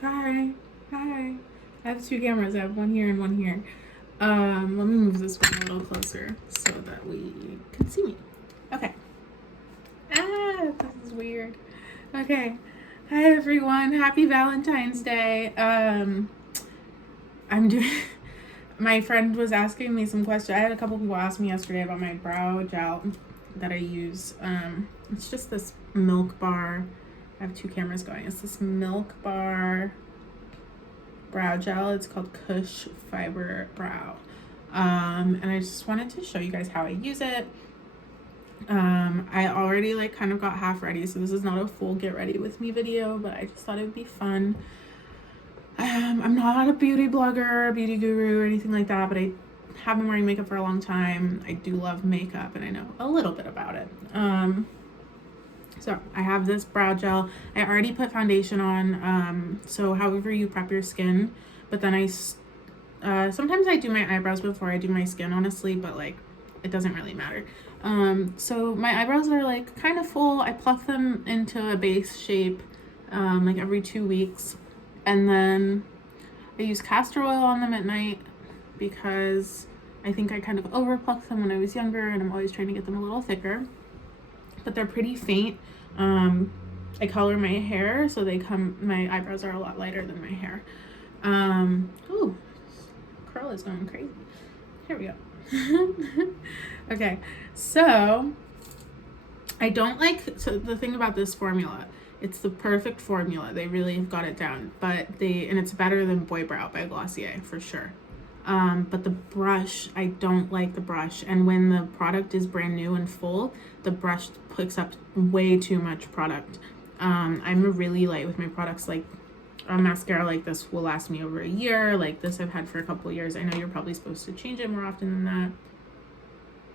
Hi. Hi. I have two cameras. I have one here and one here. Let me move this one a little closer so that we can see me. Okay. This is weird. Okay. Hi everyone. Happy Valentine's Day. I'm doing my friend was asking me some questions. I had a couple people ask me yesterday about my brow gel that I use. It's just this Milk Bar. I have two cameras going. It's this Milk Bar brow gel. It's called Kush Fiber Brow. And I just wanted to show you guys how I use it. I already like kind of got half ready, so this is not a full get ready with me video, but I just thought it would be fun. I'm not a beauty blogger, beauty guru, or anything like that, but I have been wearing makeup for a long time. I do love makeup and I know a little bit about it. So I have this brow gel. I already put foundation on, so however you prep your skin, but then sometimes I do my eyebrows before I do my skin, honestly, but like it doesn't really matter. So my eyebrows are like kind of full. I pluck them into a base shape like every 2 weeks, and then I use castor oil on them at night because I think I kind of over plucked them when I was younger, and I'm always trying to get them a little thicker, but they're pretty faint. I color my hair, so my eyebrows are a lot lighter than my hair. Ooh, curl is going crazy. Here we go. Okay, so so the thing about this formula, it's the perfect formula. They really have got it down, and it's better than Boy Brow by Glossier for sure. But the brush, I don't like the brush. And when the product is brand new and full, the brush picks up way too much product. I'm really light with my products. Like a mascara like this will last me over a year. Like this I've had for a couple years. I know you're probably supposed to change it more often than that.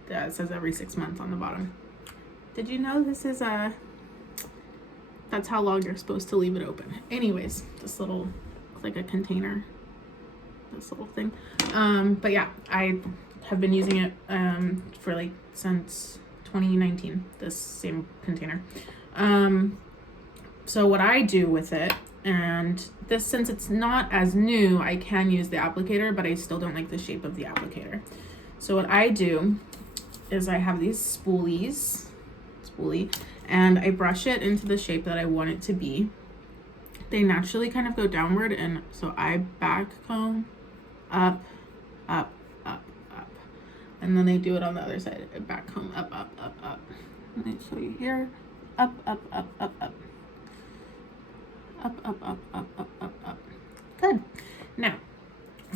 Yeah, it says every 6 months on the bottom. Did you know that's how long you're supposed to leave it open? Anyways, this little, like a container, this little thing. But yeah, I have been using it for like since 2019, this same container. So what I do with it, and this, since it's not as new, I can use the applicator, but I still don't like the shape of the applicator. So what I do is I have these spoolie, and I brush it into the shape that I want it to be. They naturally kind of go downward, and so I back comb up, up, up, up, and then I do it on the other side. I back comb up, up, up, up. Let me show you here. Up, up, up, up, up. Up, up, up, up, up, up, up. Good. Now,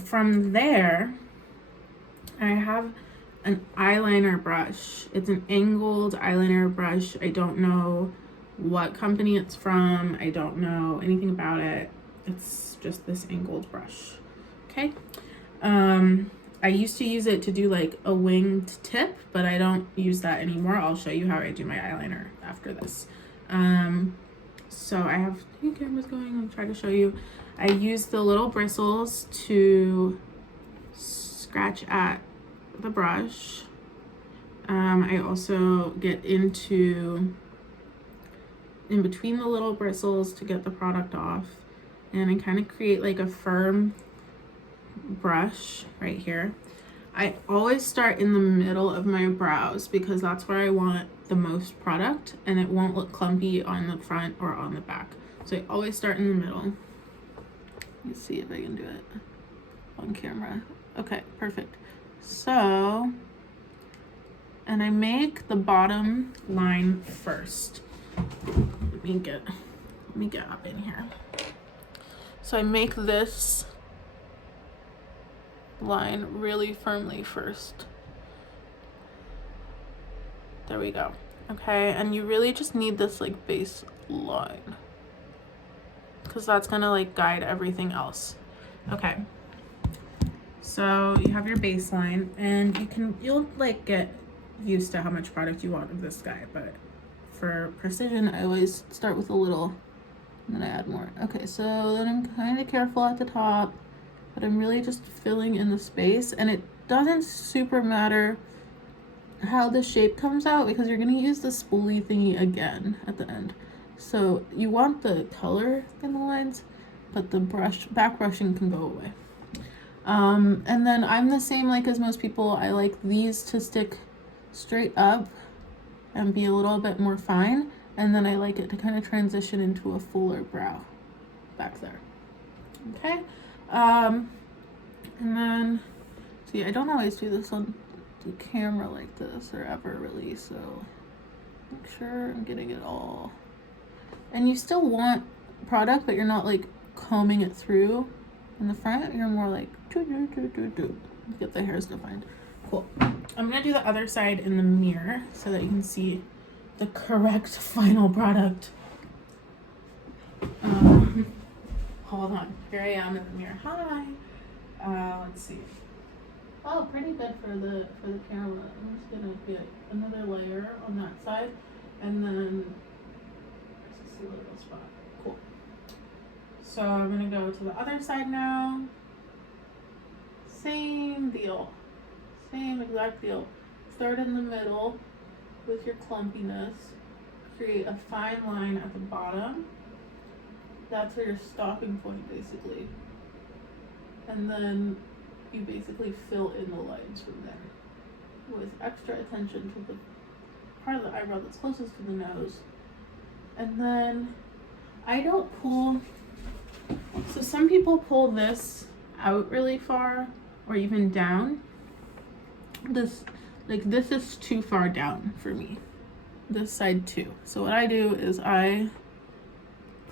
from there, I have an eyeliner brush. It's an angled eyeliner brush. I don't know what company it's from. I don't know anything about it. It's just this angled brush. Okay. I used to use it to do like a winged tip, but I don't use that anymore. I'll show you how I do my eyeliner after this. So I have 2 cameras going. I'll try to show you. I use the little bristles to scratch at the brush. I also get in between the little bristles to get the product off, and I kind of create like a firm brush right here. I always start in the middle of my brows because that's where I want the most product, and it won't look clumpy on the front or on the back. So I always start in the middle. Let's see if I can do it on camera. Okay, perfect. So, and I make the bottom line first. Let me get up in here. So I make this line really firmly first. There we go. Okay, and you really just need this like base line, because that's gonna like guide everything else. Okay, so you have your baseline, and you'll like get used to how much product you want of this guy, but for precision I always start with a little and then I add more. Okay, so then I'm kind of careful at the top, but I'm really just filling in the space, and it doesn't super matter how the shape comes out because you're going to use the spoolie thingy again at the end. So you want the color in the lines, but the back brushing can go away. And then I'm the same like as most people. I like these to stick straight up and be a little bit more fine, and then I like it to kind of transition into a fuller brow back there. Okay, and then see, I don't always do this on the camera like this or ever really, so make sure I'm getting it all. And you still want product, but you're not like combing it through in the front. You're more like get the hairs defined. Cool. I'm gonna do the other side in the mirror so that you can see the correct final product. Hold on. Here I am in the mirror. Hi. Let's see. Oh, pretty good for the camera. I'm just gonna get another layer on that side, and then there's this little spot. Cool. So I'm gonna go to the other side now. Same deal. Same exact deal. Start in the middle with your clumpiness. Create a fine line at the bottom. That's where your stopping point basically. And then you basically fill in the lines from there with extra attention to the part of the eyebrow that's closest to the nose. And then I don't pull, so some people pull this out really far or even down. This is too far down for me. This side too. So what I do is I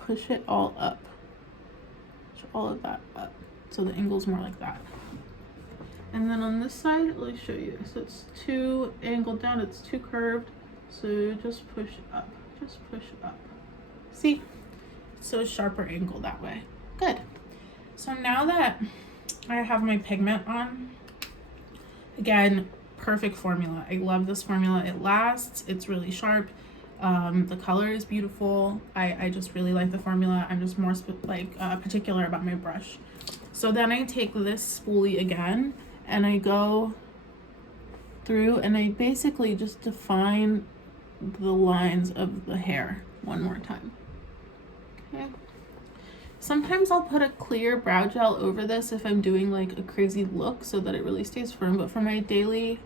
push it all up. Push all of that up. So the angle's more like that. And then on this side, let me show you. So it's too angled down, it's too curved. So just push up, just push up. See? So sharper angle that way. Good. So now that I have my pigment on, again, perfect formula. I love this formula. It lasts, it's really sharp. The color is beautiful. I just really like the formula. I'm just more particular about my brush. So then I take this spoolie again and I go through and I basically just define the lines of the hair one more time. Okay. Sometimes I'll put a clear brow gel over this if I'm doing like a crazy look so that it really stays firm, but for my daily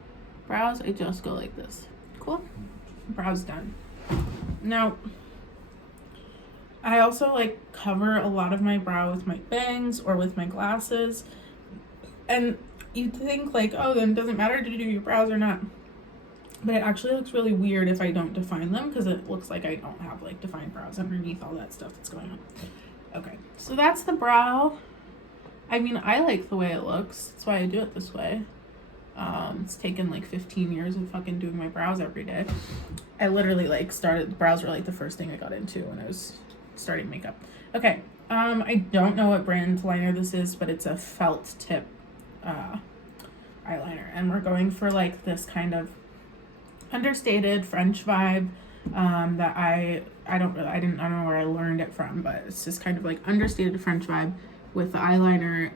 brows, I just go like this. Cool? Brows done. Now, I also like cover a lot of my brow with my bangs or with my glasses. And you'd think like, oh, then it doesn't matter to do your brows or not. But it actually looks really weird if I don't define them because it looks like I don't have like defined brows underneath all that stuff that's going on. Okay, so that's the brow. I mean, I like the way it looks. That's why I do it this way. It's taken like 15 years of fucking doing my brows every day. I literally like brows were like the first thing I got into when I was starting makeup. Okay, I don't know what brand liner this is, but it's a felt tip eyeliner, and we're going for like this kind of understated French vibe that I don't know where I learned it from, but it's just kind of like understated French vibe with the eyeliner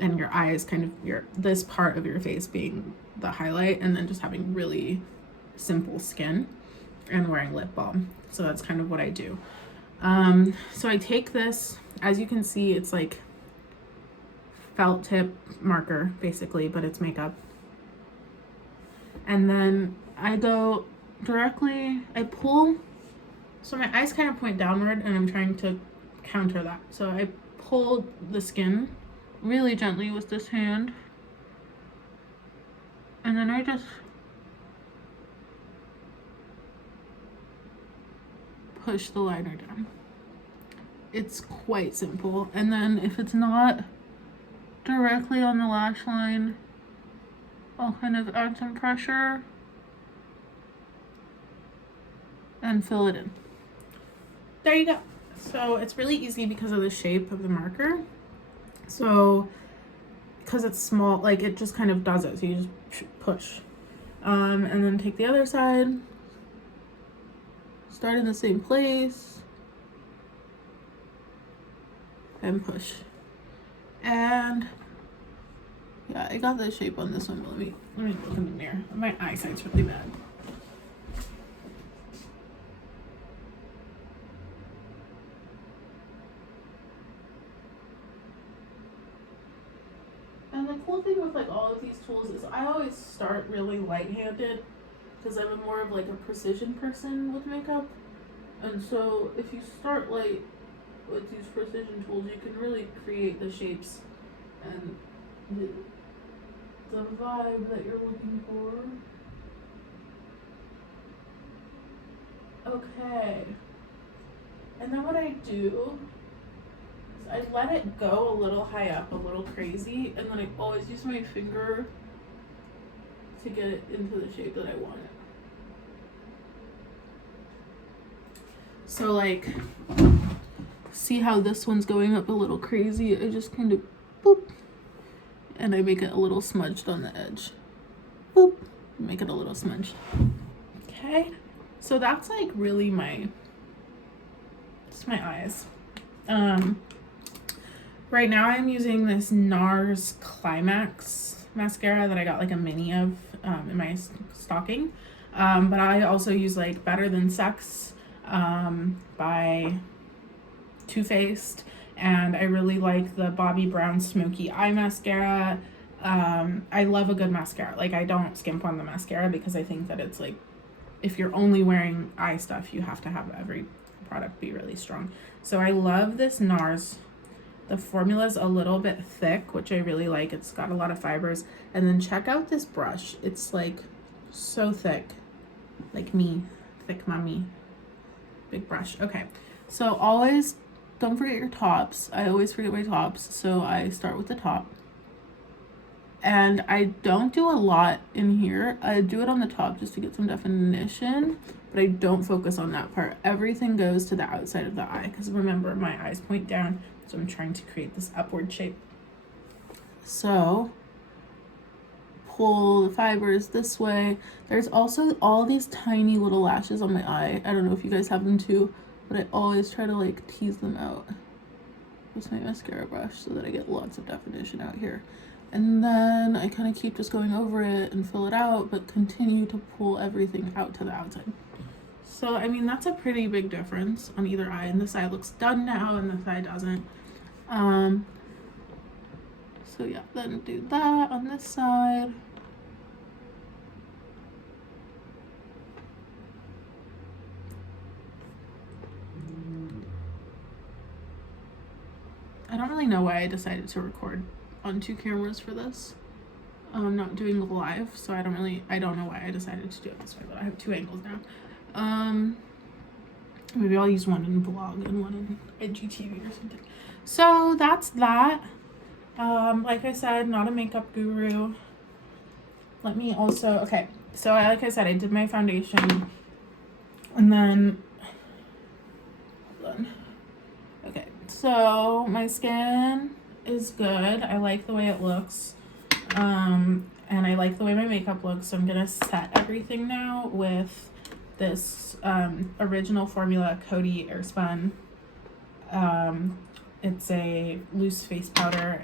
and your eyes kind of this part of your face being the highlight, and then just having really simple skin and wearing lip balm. So that's kind of what I do. So I take this, as you can see, it's like felt tip marker basically, but it's makeup. And then I go directly, I pull, so my eyes kind of point downward and I'm trying to counter that. So I pull the skin really gently with this hand. And then I just push the liner down. It's quite simple. And then if it's not directly on the lash line, I'll kind of add some pressure and fill it in. There you go. So it's really easy because of the shape of the marker. So because it's small, like it just kind of does it. So you just push. And then take the other side. Start in the same place. And push. And yeah, I got the shape on this one, but let me look in the mirror. My eyesight's really bad. the cool thing with like all of these tools is I always start really light-handed because I'm more of like a precision person with makeup. And so if you start light with these precision tools, you can really create the shapes and the vibe that you're looking for. Okay. And then what I do is I let it go a little high up, a little crazy, and then I always use my finger to get it into the shape that I want it. So like, see how this one's going up a little crazy? I just kind of boop, and I make it a little smudged on the edge. Boop, make it a little smudged. Okay, so that's like really my eyes. Right now I'm using this Nars Climax mascara that I got like a mini of in my stocking. But I also use like Better Than Sex by Too Faced, and I really like the Bobbi Brown Smoky Eye Mascara. I love a good mascara. Like, I don't skimp on the mascara because I think that it's like, if you're only wearing eye stuff, you have to have every product be really strong. So I love this Nars. The formula's a little bit thick, which I really like. It's got a lot of fibers. And then check out this brush. It's like so thick, like me, thick mommy, big brush. Okay, so always don't forget your tops. I always forget my tops, so I start with the top. And I don't do a lot in here. I do it on the top just to get some definition, but I don't focus on that part. Everything goes to the outside of the eye because remember, my eyes point down, so I'm trying to create this upward shape. So pull the fibers this way. There's also all these tiny little lashes on my eye. I don't know if you guys have them too, but I always try to like tease them out with my mascara brush so that I get lots of definition out here. And then I kind of keep just going over it and fill it out, but continue to pull everything out to the outside. So, I mean, that's a pretty big difference on either eye. And this eye looks done now and this eye doesn't. So yeah, then do that on this side. I don't really know why I decided to record on 2 cameras for this. I'm not doing live, so I don't know why I decided to do it this way, but I have 2 angles now. Maybe I'll use one in vlog and one in IGTV or something. So that's that. Like I said, not a makeup guru. Let me also, okay, so like I said, I did my foundation, and then, hold on. Okay, so my skin is good. I like the way it looks, and I like the way my makeup looks, so I'm gonna set everything now with this original formula Coty Airspun. It's a loose face powder.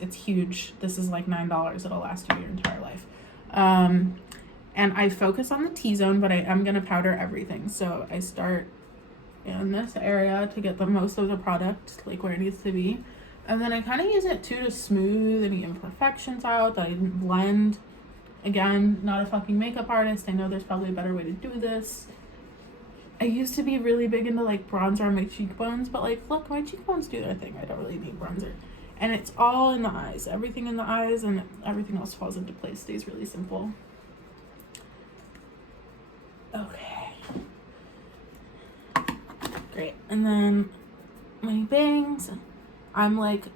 It's huge. This is like $9. It'll last you your entire life. And I focus on the T-zone, but I am gonna powder everything. So I start in this area to get the most of the product, like where it needs to be. And then I kind of use it too to smooth any imperfections out that I didn't blend. Again, not a fucking makeup artist. I know there's probably a better way to do this. I used to be really big into like bronzer on my cheekbones, but like, look, my cheekbones do their thing. I don't really need bronzer. And it's all in the eyes. Everything in the eyes, and everything else falls into place, stays really simple. Okay. Great. And then my bangs. I'm like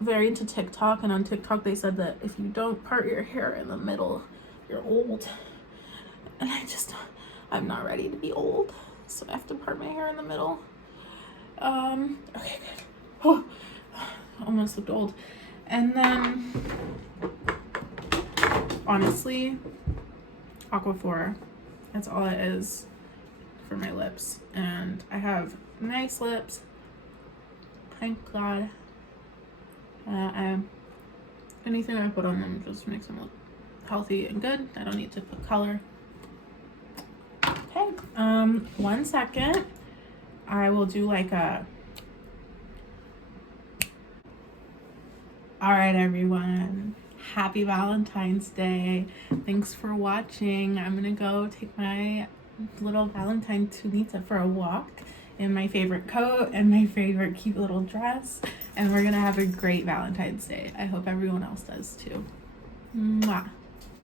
very into TikTok, and on TikTok they said that if you don't part your hair in the middle, you're old. And I'm not ready to be old, so I have to part my hair in the middle. Okay, good. Oh, almost looked old. And then, honestly, Aquaphor. That's all it is for my lips. And I have nice lips. Thank God. Anything I put on them just makes them look healthy and good. I don't need to put color. Okay, 1 second. I will do like All right, everyone. Happy Valentine's Day. Thanks for watching. I'm gonna go take my little Valentine Tunita for a walk in my favorite coat and my favorite cute little dress. And we're gonna have a great Valentine's Day. I hope everyone else does too. Mwah.